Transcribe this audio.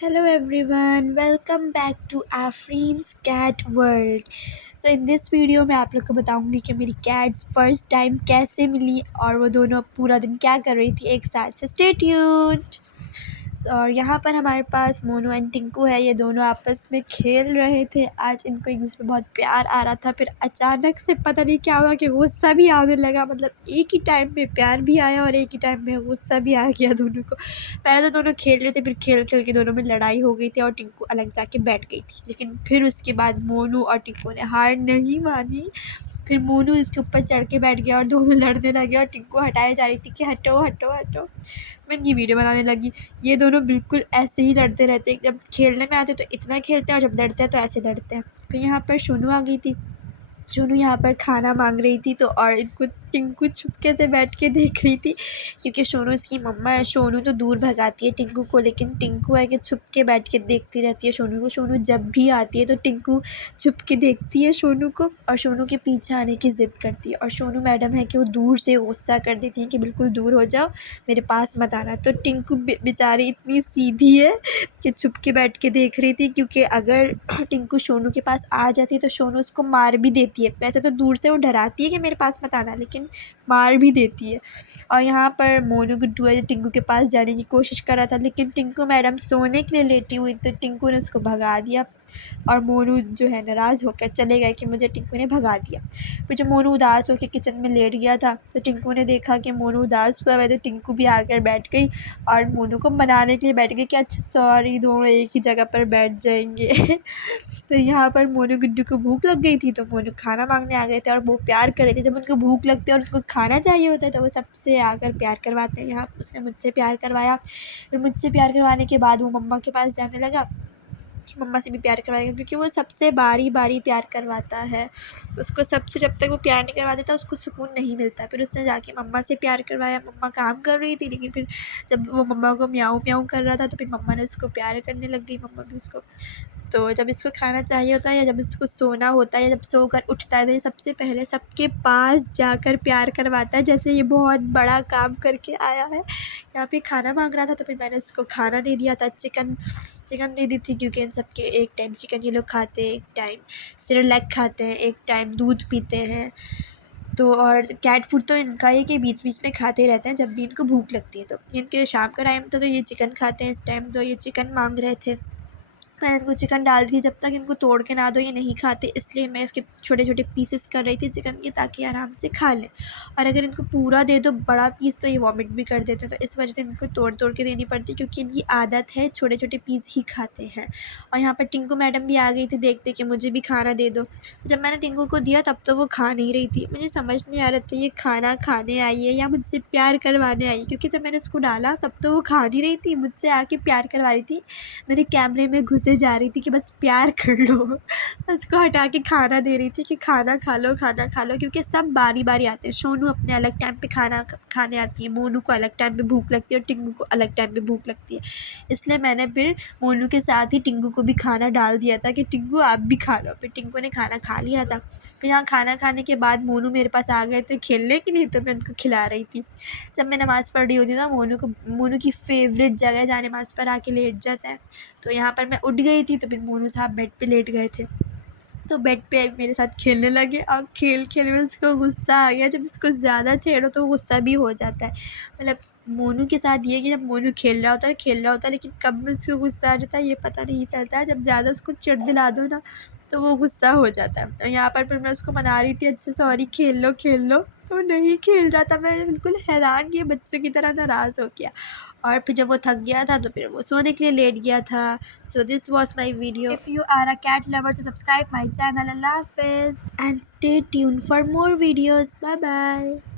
Hello everyone, welcome back to Afreen's Cat World. So in this video मैं आप लोग को बताऊंगी कि मेरी कैट्स फर्स्ट टाइम कैसे मिली और वो दोनों पूरा दिन क्या कर रही थी एक साथ से। Stay tuned. और यहाँ पर हमारे पास मोनू एंड टिंकू है। ये दोनों आपस में खेल रहे थे। आज इनको एक दूसरे पे बहुत प्यार आ रहा था, फिर अचानक से पता नहीं क्या हुआ कि गुस्सा भी आने लगा। मतलब एक ही टाइम में प्यार भी आया और एक ही टाइम में गुस्सा भी आ गया दोनों को। पहले तो दोनों खेल रहे थे, फिर खेल खेल के दोनों में लड़ाई हो गई थी और टिंकू अलग जाके बैठ गई थी। लेकिन फिर उसके बाद मोनू और टिंकू ने हार नहीं मानी। फिर मोनू इसके ऊपर चढ़ के बैठ गया और दोनों लड़ने लगे और टिंकू हटाए जा रही थी कि हटो हटो हटो। मैं इनकी वीडियो बनाने लगी। ये दोनों बिल्कुल ऐसे ही लड़ते रहते हैं। जब खेलने में आते तो इतना खेलते हैं और जब लड़ते हैं तो ऐसे लड़ते हैं। फिर यहाँ पर सोनू आ गई थी। सोनू यहाँ पर खाना मांग रही थी तो और इनको टिंकू छुपके से बैठ के देख रही थी, क्योंकि सोनू इसकी मम्मा है। सोनू तो दूर भगाती है टिंकू को, लेकिन टिंकू है कि छुप के बैठ के देखती रहती है सोनू को। सोनू जब भी आती है तो टिंकू छुप के देखती है सोनू को और सोनू के पीछे आने की ज़िद करती है। और सोनू मैडम है कि वो दूर से गुस्सा कर देती हैं कि बिल्कुल दूर हो जाओ, मेरे पास मत आना। तो टिंकू बेचारी इतनी सीधी है कि छुप के बैठ के देख रही थी, क्योंकि अगर टिंकू सोनू के पास आ जाती तो सोनू उसको मार भी देती है। वैसे तो दूर से वो डराती है कि मेरे पास मत आना, लेकिन मार भी देती है। और यहाँ पर मोनू गुड्डू है जो टिंकू के पास जाने की कोशिश कर रहा था, लेकिन टिंकू मैडम सोने के लिए लेटी हुई तो टिंकू ने उसको भगा दिया। और मोनू जो है नाराज़ होकर चले गए कि मुझे टिंकू ने भगा दिया। फिर जब मोनू उदास होकर किचन में लेट गया था तो टिंकू ने देखा कि मोनू उदास हुआ है, तो टिंकू भी आकर बैठ गई और मोनू को मनाने के लिए बैठ गई कि अच्छा सॉरी, दोनों एक ही जगह पर बैठ जाएंगे। फिर यहाँ पर मोनू गुड्डू को भूख लग गई थी तो मोनू खाना मांगने आ गए थे और वो प्यार कर रहे थे। जब उनको भूख लगती है और उनको खाना चाहिए होता है तो वो सबसे आकर प्यार करवाते हैं। यहाँ उसने मुझसे प्यार करवाया। फिर मुझसे प्यार करवाने के बाद वो मम्मा के पास जाने लगा कि मम्मा से भी प्यार करवाएगा, क्योंकि वो सबसे बारी बारी प्यार करवाता है। उसको सबसे, जब तक वो प्यार नहीं करवा देता उसको सुकून नहीं मिलता। फिर उसने जाके मम्मा से प्यार करवाया। मम्मा काम कर रही थी, लेकिन फिर जब वो मम्मा को म्याऊं म्याऊं कर रहा था तो फिर मम्मा ने उसको प्यार करने लग गई। मम्मा भी उसको, तो जब इसको खाना चाहिए होता है या जब इसको सोना होता है या जब सोकर उठता है तो ये सबसे पहले सबके पास जाकर प्यार करवाता है, जैसे ये बहुत बड़ा काम करके आया है। यहाँ पे खाना मांग रहा था तो फिर मैंने उसको खाना दे दिया था। चिकन दे दी थी, क्योंकि इन सबके एक टाइम चिकन ये लोग खाते हैं, एक टाइम सेरेलैक खाते हैं, एक टाइम दूध पीते हैं। तो और कैट फूड तो इनका ही कि बीच बीच में खाते रहते हैं जब भी इनको भूख लगती है। तो इनके शाम का टाइम था तो ये चिकन खाते हैं। इस टाइम तो ये चिकन मांग रहे थे। मैंने इनको चिकन डाल दी। जब तक इनको तोड़ के ना दो ये नहीं खाते, इसलिए मैं इसके छोटे छोटे पीसेस कर रही थी चिकन के, ताकि आराम से खा लें। और अगर इनको पूरा दे दो बड़ा पीस तो ये वॉमिट भी कर देते हैं, तो इस वजह से इनको तोड़ तोड़ के देनी पड़ती है, क्योंकि इनकी आदत है छोटे छोटे पीस ही खाते हैं। और यहाँ पर टिंकू मैडम भी आ गई थी देखते कि मुझे भी खाना दे दो। जब मैंने टिंकू को दिया तब तो वो खा नहीं रही थी। मुझे समझ नहीं आ रहा था ये खाना खाने आई है या मुझसे प्यार करवाने आई, क्योंकि जब मैंने उसको डाला तब तो वो खा नहीं रही थी, मुझसे आके प्यार करवा रही थी। मेरे कैमरे में घुसे जा रही थी कि बस प्यार कर लो। उसको हटा के खाना दे रही थी कि खाना खा लो खाना खा लो, क्योंकि सब बारी बारी आते हैं। सोनू अपने अलग टाइम पे खाना खाने आती है, मोनू को अलग टाइम पे भूख लगती है और टिंकू को अलग टाइम पे भूख लगती है। इसलिए मैंने फिर मोनू के साथ ही टिंकू को भी खाना डाल दिया था कि टिंकू आप भी खा लो। फिर टिंकू ने खाना खा लिया था। फिर यहाँ खाना खाने के बाद मोनू मेरे पास आ गए थे खेलने के लिए, तो मैं उनको खिला रही थी। जब मैं नमाज़ पढ़ रही होती ना मोनू की फ़ेवरेट जगह है जहाँ नमाज़ पर आके लेट जाता है। तो यहाँ पर मैं उठ गई थी तो फिर मोनू साहब बेड पे लेट गए थे, तो बेड पे मेरे साथ खेलने लगे और खेल खेल में उसको गुस्सा आ गया। जब उसको ज़्यादा छेड़ो तो गुस्सा भी हो जाता है। मतलब मोनू के साथ ये कि जब मोनू खेल रहा होता है, लेकिन कब में उसको गुस्सा आ जाता है ये पता नहीं चलता है। जब ज़्यादा उसको चिढ़ दिला दो ना तो वो गुस्सा हो जाता है। और यहाँ पर फिर मैं उसको मना रही थी, अच्छा सॉरी खेल लो। वो नहीं खेल रहा था। मैं बिल्कुल हैरान कि बच्चों की तरह नाराज़ हो गया। और फिर जब वो थक गया था तो फिर वो सोने के लिए लेट गया था। So this was my video. If you are a cat lover so subscribe my channel. Allah Hafiz and stay tuned for more videos. Bye bye.